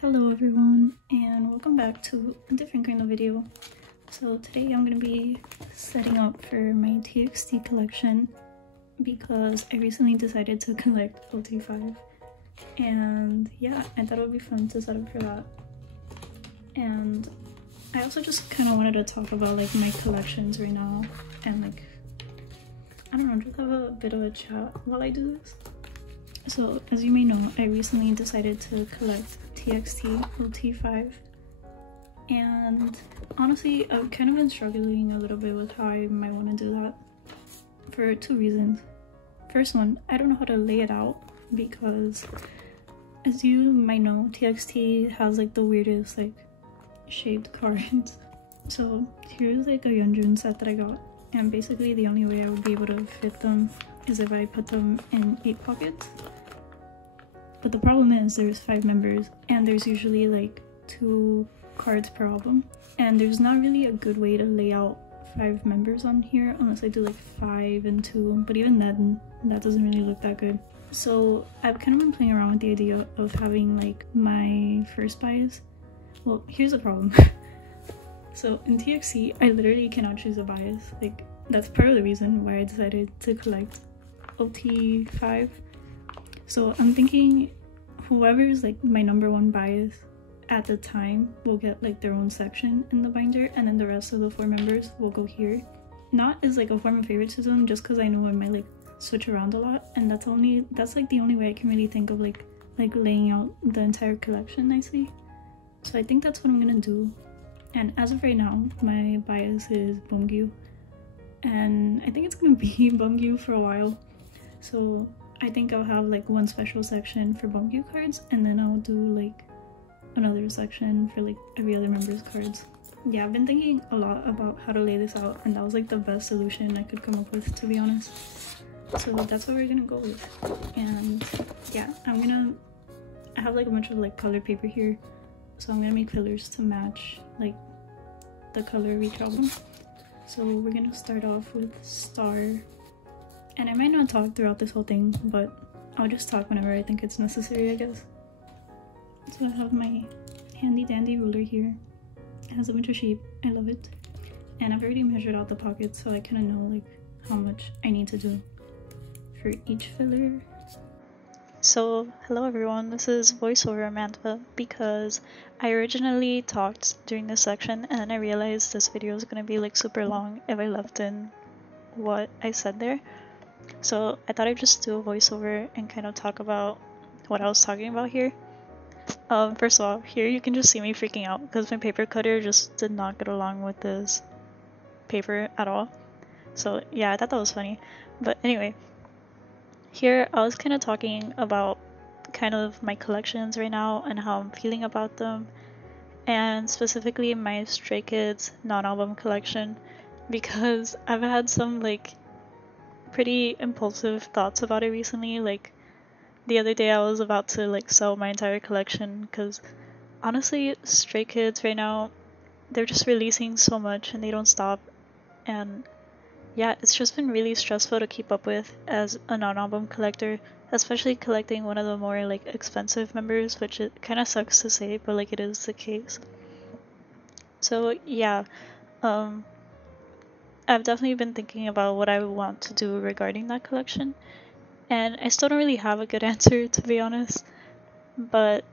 Hello everyone, and welcome back to a different kind of video. So today I'm going to be setting up for my TXT collection because I recently decided to collect ot5, and yeah, I thought it would be fun to set up for that. And I also just kind of wanted to talk about like my collections right now and like, I don't know, just have a bit of a chat while I do this. So as you may know, I recently decided to collect TXT ot5, and honestly I've kind of been struggling a little bit with how I might want to do that for two reasons. First one, I don't know how to lay it out because as you might know, TXT has like the weirdest like shaped cards. So here's like a Yeonjun set that I got, and basically the only way I would be able to fit them is if I put them in 8 pockets. But the problem is there's 5 members and there's usually like 2 cards per album, and there's not really a good way to lay out 5 members on here unless I do like 5 and 2, but even then that doesn't really look that good. So I've kind of been playing around with the idea of having like my first bias. Well, here's the problem. So in TXT I literally cannot choose a bias. Like that's part of the reason why I decided to collect ot5. So I'm thinking whoever's like my #1 bias at the time will get like their own section in the binder, and then the rest of the 4 members will go here. Not as like a form of favoritism, just because I know I might like switch around a lot, and that's like the only way I can really think of like laying out the entire collection nicely. So I think that's what I'm gonna do. And as of right now, my bias is Bongyu, and I think it's gonna be Bongyu for a while. So I think I'll have like one special section for Bongyu cards, and then I'll do like another section for like every other member's cards. Yeah, I've been thinking a lot about how to lay this out, and that was like the best solution I could come up with, to be honest. So that's what we're gonna go with. And yeah, I have like a bunch of like colored paper here, so I'm gonna make fillers to match like the color of each album. So we're gonna start off with Star. And I might not talk throughout this whole thing, but I'll just talk whenever I think it's necessary, I guess. So I have my handy dandy ruler here. It has a bunch of shape. I love it. And I've already measured out the pockets, so I kind of know like how much I need to do for each filler. So hello everyone, this is voiceover Amanda, because I originally talked during this section and then I realized this video is going to be like super long if I left in what I said there. So I thought I'd just do a voiceover and kind of talk about what I was talking about here. First of all, here you can just see me freaking out because my paper cutter just did not get along with this paper at all. So yeah, I thought that was funny. But anyway, here I was kind of talking about kind of my collections right now and how I'm feeling about them, and specifically my Stray Kids non-album collection, because I've had some like pretty impulsive thoughts about it recently. Like the other day I was about to like sell my entire collection because honestly Stray Kids right now, they're just releasing so much and they don't stop, and yeah, it's just been really stressful to keep up with as a non-album collector, especially collecting one of the more like expensive members, which it kind of sucks to say, but like it is the case. So yeah, I've definitely been thinking about what I want to do regarding that collection, and I still don't really have a good answer, to be honest. But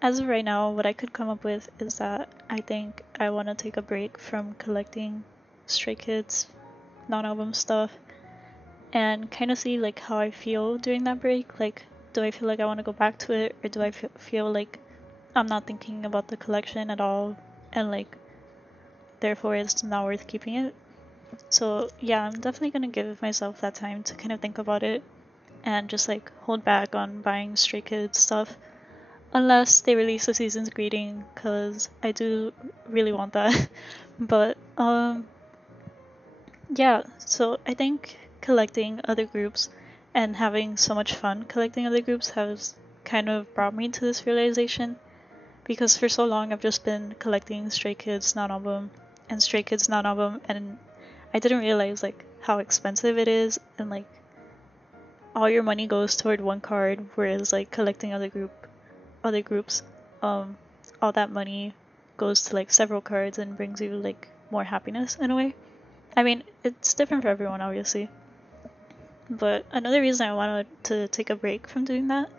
as of right now, what I could come up with is that I think I want to take a break from collecting Stray Kids non-album stuff and kind of see like how I feel during that break. Like, do I feel like I want to go back to it, or do I feel like I'm not thinking about the collection at all and like therefore it's not worth keeping it? So yeah, I'm definitely gonna give myself that time to kind of think about it and just like hold back on buying Stray Kids stuff unless they release a season's greeting, because I do really want that. But yeah, so I think collecting other groups and having so much fun collecting other groups has kind of brought me to this realization, because for so long I've just been collecting Stray Kids non-album and Stray Kids non-album, and I didn't realize like how expensive it is, and like all your money goes toward one card, whereas like collecting other groups all that money goes to like several cards and brings you like more happiness in a way. I mean, it's different for everyone, obviously. But another reason I wanted to take a break from doing that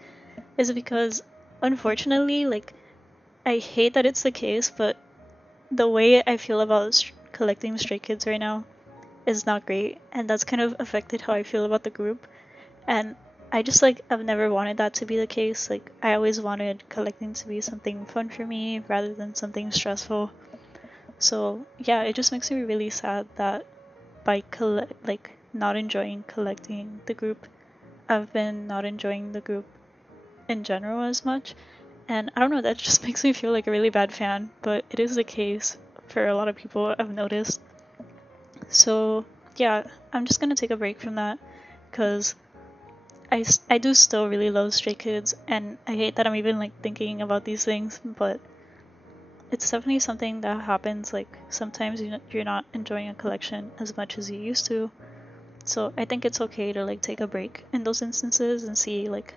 is because, unfortunately, like, I hate that it's the case, but the way I feel about collecting Stray Kids right now is not great, and that's kind of affected how I feel about the group. And I just like, I've never wanted that to be the case. Like, I always wanted collecting to be something fun for me rather than something stressful. So yeah, it just makes me really sad that by not enjoying collecting the group, I've been not enjoying the group in general as much. And I don't know, that just makes me feel like a really bad fan, but it is the case for a lot of people, I've noticed. So yeah, I'm just gonna take a break from that because I do still really love Stray Kids, and I hate that I'm even like thinking about these things, but it's definitely something that happens. Like, sometimes you're not enjoying a collection as much as you used to, so I think it's okay to like take a break in those instances and see like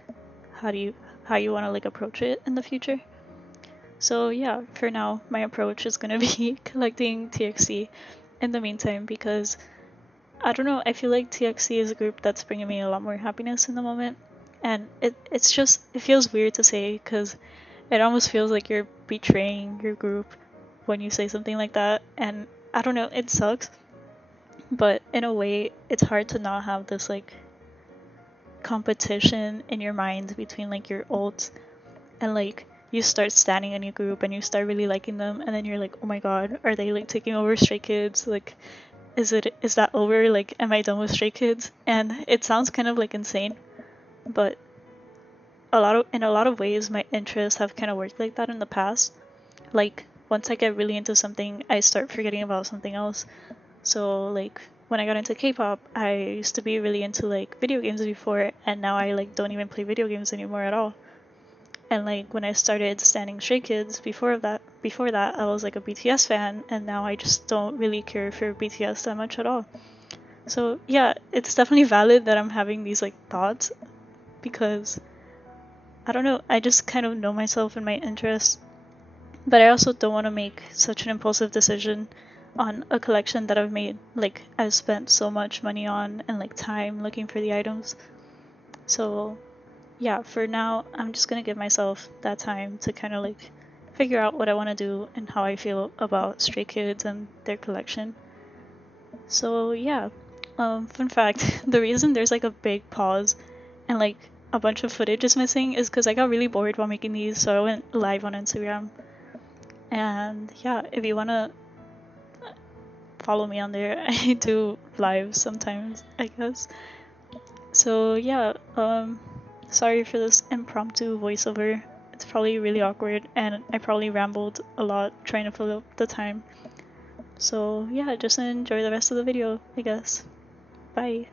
how you want to like approach it in the future. So yeah, for now my approach is gonna be collecting TXT in the meantime, because I don't know, I feel like TXT is a group that's bringing me a lot more happiness in the moment, and it feels weird to say because it almost feels like you're betraying your group when you say something like that, and I don't know, it sucks, but in a way it's hard to not have this like competition in your mind between like your ults, and like you start standing in your group and you start really liking them, and then you're like, oh my god, are they like taking over Stray Kids? Like, is that over? Like, am I done with Stray Kids? And it sounds kind of like insane, but in a lot of ways my interests have kind of worked like that in the past. Like, once I get really into something, I start forgetting about something else. So like when I got into K-pop, I used to be really into like video games before, and now I like don't even play video games anymore at all. And like when I started standing Stray Kids, before that I was like a BTS fan, and now I just don't really care for BTS that much at all. So yeah, it's definitely valid that I'm having these like thoughts, because I don't know, I just kind of know myself and my interests, but I also don't want to make such an impulsive decision on a collection that I've made, like I've spent so much money on and like time looking for the items. So yeah, for now I'm just gonna give myself that time to kind of like figure out what I want to do and how I feel about Stray Kids and their collection. So yeah, fun fact, the reason there's like a big pause and like a bunch of footage is missing is because I got really bored while making these, so I went live on Instagram. And yeah, if you wanna follow me on there, I do live sometimes, I guess. So yeah, sorry for this impromptu voiceover. It's probably really awkward, and I probably rambled a lot trying to fill up the time. So yeah, just enjoy the rest of the video, I guess. Bye.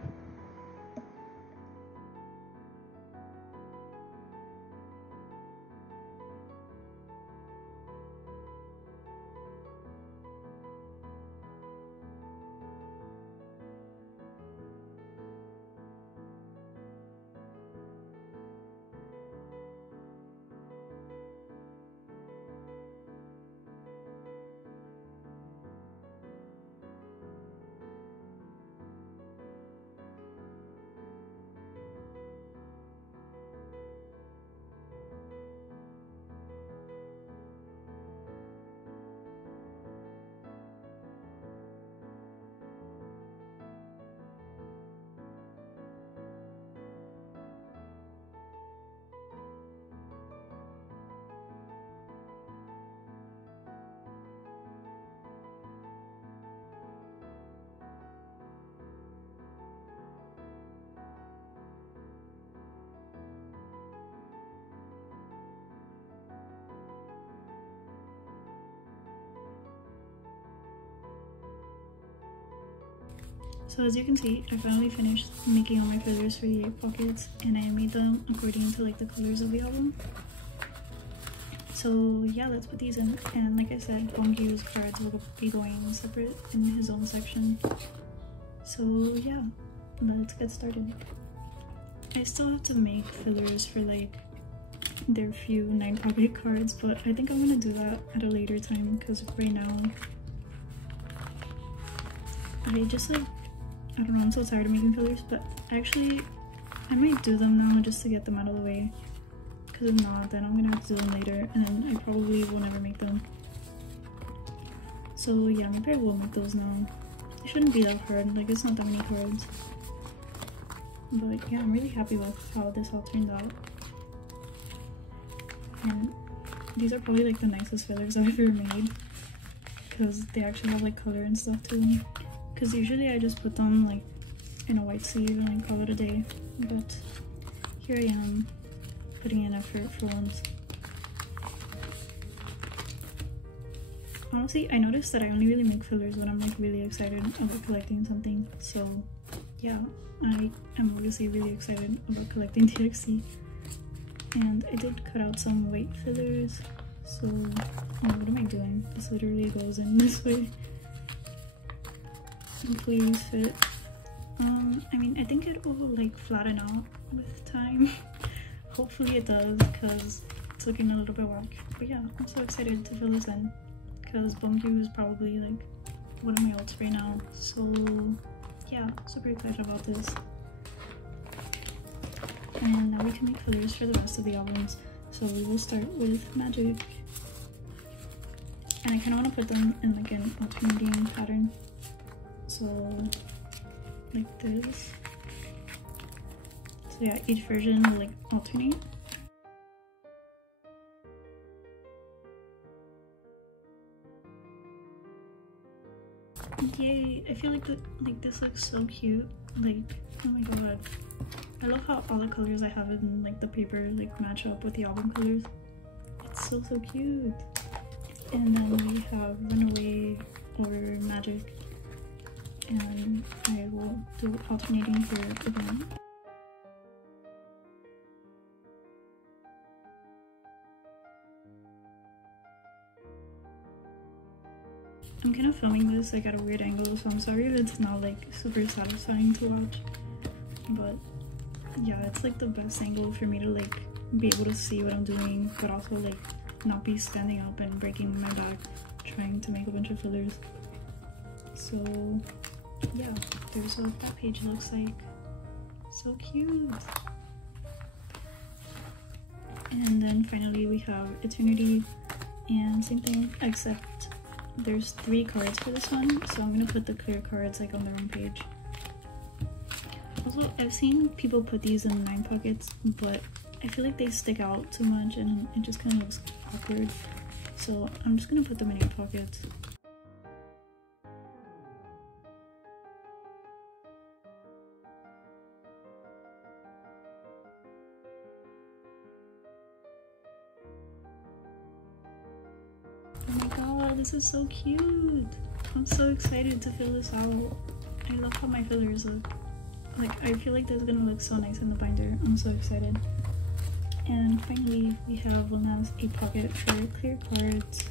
So as you can see, I finally finished making all my fillers for the ear pockets, and I made them according to like the colors of the album. So yeah, let's put these in, and like I said, Bongyo's cards will be going separate in his own section. So yeah, let's get started. I still have to make fillers for like their few 9 pocket cards, but I think I'm gonna do that at a later time because right now I just like, I don't know, I'm so tired of making fillers, but actually I might do them now just to get them out of the way, because if not, then I'm gonna have to do them later and then I probably will never make them. So yeah, maybe I will make those now. It shouldn't be that hard, like it's not that many cards. But yeah, I'm really happy with how this all turned out. And these are probably like the nicest fillers I've ever made, because they actually have like color and stuff to them. Because usually I just put them like in a white sleeve and like call it a day, but here I am putting in effort for once. Honestly, I noticed that I only really make fillers when I'm like really excited about collecting something, so yeah, I am obviously really excited about collecting TXT. And I did cut out some white fillers, so oh, what am I doing? This literally goes in this way. Hopefully these fit. I mean, I think it will like flatten out with time. Hopefully it does, because it's looking a little bit whack. But yeah, I'm so excited to fill this in, because Bumbu is probably like one of my ults right now. So yeah, super excited about this. And now we can make fillers for the rest of the albums. So we will start with Magic. And I kind of want to put them in like an alternating pattern. So like this. So yeah, each version will like alternate. Yay! I feel like this looks so cute. Like, oh my god. I love how all the colors I have in like the paper like match up with the album colors. It's so cute. And then we have Runaway or Magic. And I will do alternating here again. I'm kind of filming this like at a weird angle, so I'm sorry if it's not like super satisfying to watch. But yeah, it's like the best angle for me to like be able to see what I'm doing, but also like not be standing up and breaking my back trying to make a bunch of fillers. So yeah, there's what that page looks like. So cute. And then finally we have Eternity, and same thing, except there's 3 cards for this one, so I'm gonna put the clear cards like on their own page. Also, I've seen people put these in 9 pockets, but I feel like they stick out too much and it just kind of looks awkward. So I'm just gonna put them in 8 pockets. Oh my god, this is so cute! I'm so excited to fill this out. I love how my fillers look. Like, I feel like this is gonna look so nice in the binder. I'm so excited. And finally, we have one last 8 pocket for clear cards.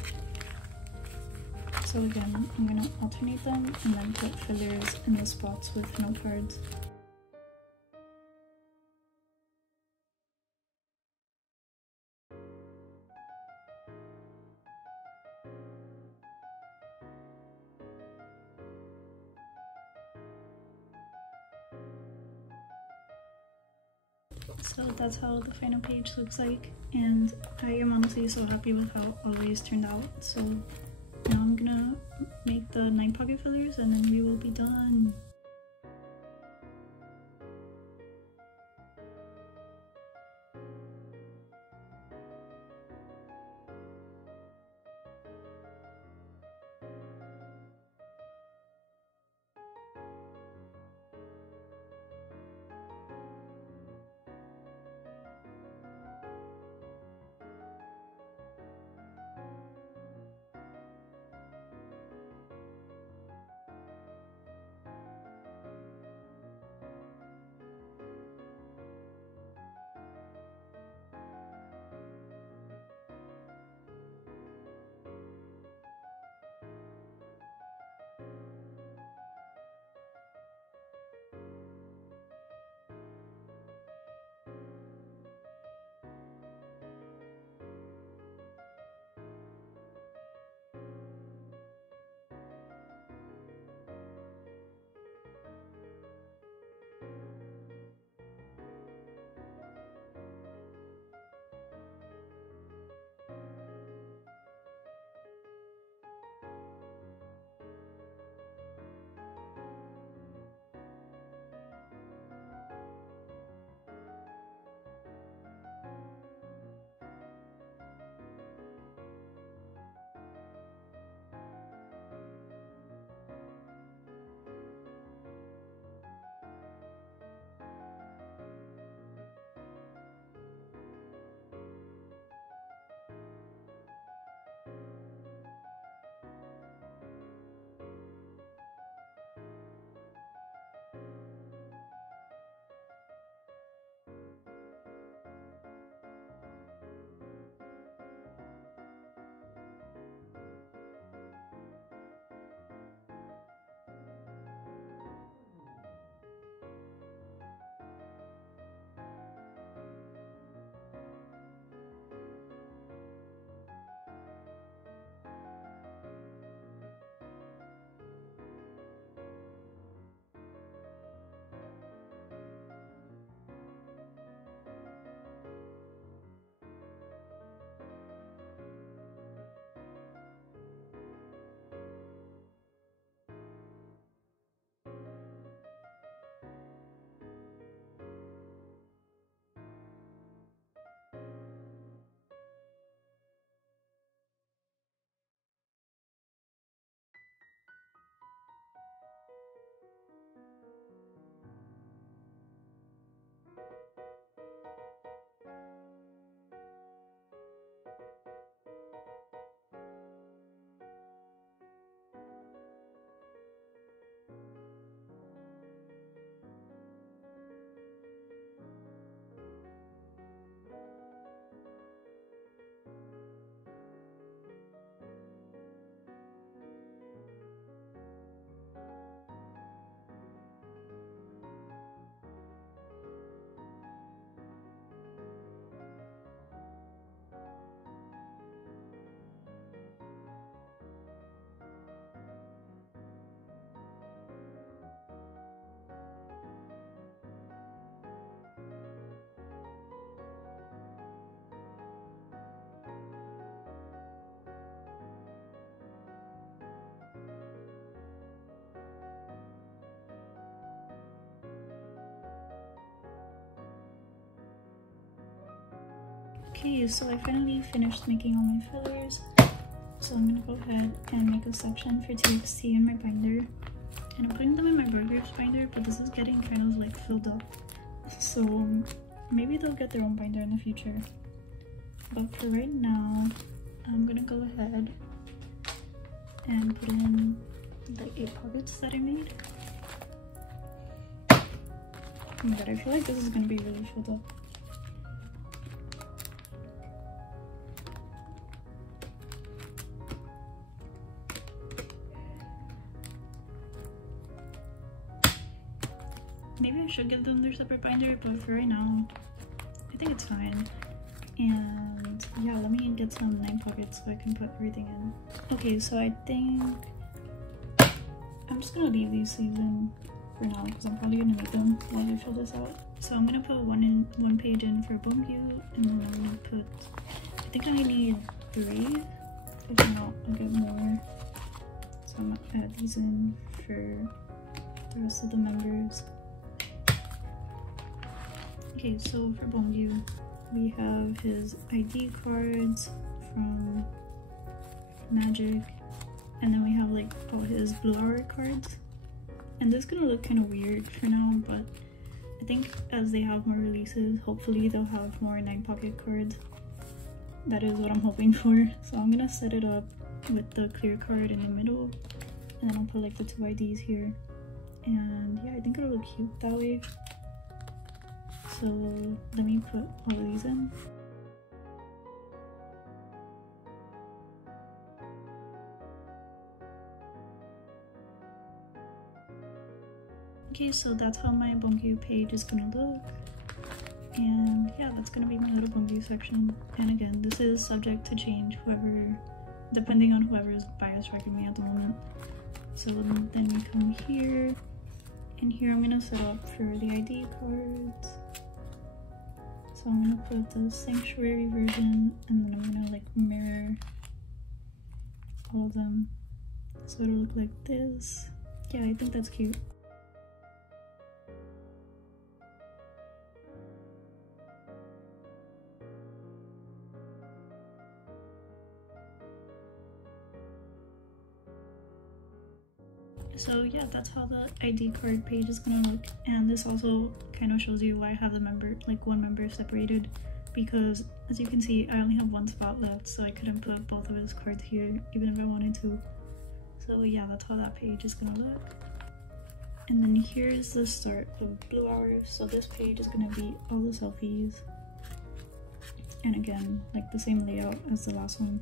So again, I'm gonna alternate them and then put fillers in the spots with no cards. So that's how the final page looks like, and I am honestly so happy with how all these turned out. So now I'm gonna make the 9 pocket fillers and then we will be done. Okay, so I finally finished making all my fillers. So I'm gonna go ahead and make a section for TXT in my binder. And I'm putting them in my burgers binder, but this is getting kind of like filled up. So maybe they'll get their own binder in the future. But for right now, I'm gonna go ahead and put in the 8 pockets that I made. Oh my god, I feel like this is gonna be really filled up. Maybe I should give them their separate binder, but for right now, I think it's fine. And yeah, let me get some 9 pockets so I can put everything in. Okay, so I think I'm just gonna leave these sleeves in for now because I'm probably gonna need them while I fill this out. So I'm gonna put one page in for bone view, and then I'm gonna put, I think I need 3. If not, I'll get more. So I'm gonna add these in for the rest of the members. Okay, so for bone view, we have his ID cards from Magic, and then we have like all his Blue Hour cards. And this is gonna look kind of weird for now, but I think as they have more releases, hopefully they'll have more 9 pocket cards. That is what I'm hoping for. So I'm gonna set it up with the clear card in the middle, and then I'll put like the 2 IDs here. And yeah, I think it'll look cute that way. So let me put all of these in. Okay, so that's how my Bongyu page is gonna look. And yeah, that's gonna be my little Bongyu section. And again, this is subject to change, depending on whoever's bias tracking me at the moment. So then we come here, and here I'm gonna set up for the ID cards. So I'm gonna put the sanctuary version, and then I'm gonna like mirror all of them. So it'll look like this. Yeah, I think that's cute. So yeah, that's how the ID card page is gonna look, and this also kind of shows you why I have the one member separated, because as you can see, I only have 1 spot left, so I couldn't put both of his cards here even if I wanted to. So yeah, that's how that page is gonna look. And then here's the start of Blue Hour. So this page is gonna be all the selfies, and again, like the same layout as the last one.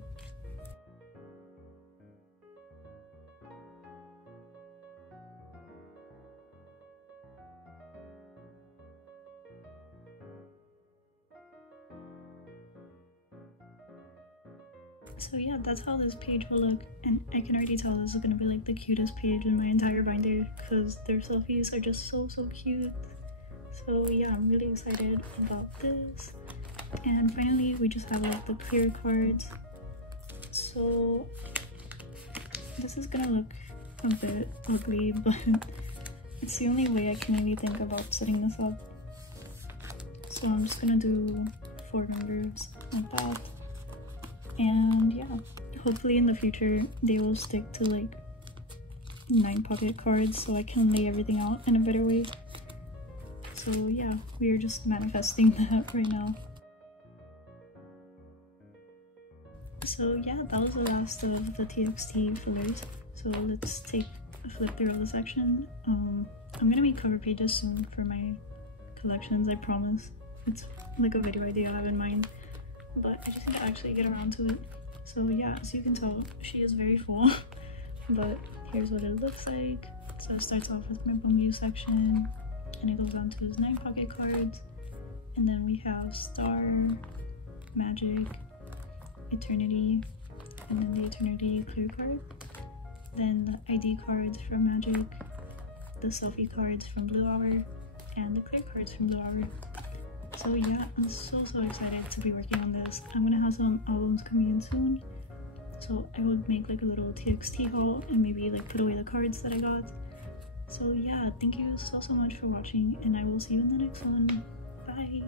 So yeah, that's how this page will look, and I can already tell this is gonna be like the cutest page in my entire binder because their selfies are just so cute. So yeah, I'm really excited about this. And finally, we just have like the clear cards. So this is gonna look a bit ugly, but it's the only way I can really think about setting this up. So I'm just gonna do 4 members like that. And yeah, hopefully in the future they will stick to like 9 pocket cards so I can lay everything out in a better way. So yeah, we are just manifesting that right now. So yeah, that was the last of the TXT fillers. So let's take a flip through of the section. I'm gonna make cover pages soon for my collections, I promise. It's like a video idea I have in mind, but I just need to actually get around to it. So yeah, as you can tell, she is very full. But here's what it looks like. So it starts off with my Bongyu section, and it goes on to his 9 pocket cards, and then we have Star, Magic, Eternity, and then the Eternity clear card, then the ID cards from Magic, the selfie cards from Blue Hour, and the clear cards from Blue Hour. So yeah, I'm so excited to be working on this. I'm gonna have some albums coming in soon, so I would make like a little TXT haul and maybe like put away the cards that I got. So yeah, thank you so much for watching, and I will see you in the next one. Bye!